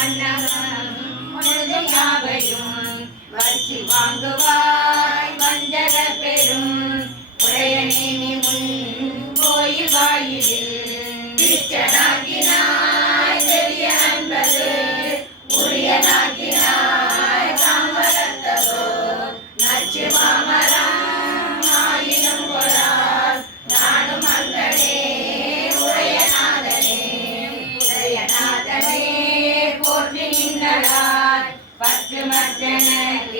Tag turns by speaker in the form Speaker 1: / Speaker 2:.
Speaker 1: மன்னவன் முழுது யாவையும் வசி வாங்குவாய் வஞ்சக பெரும் உரையனே Vasya Madhyanai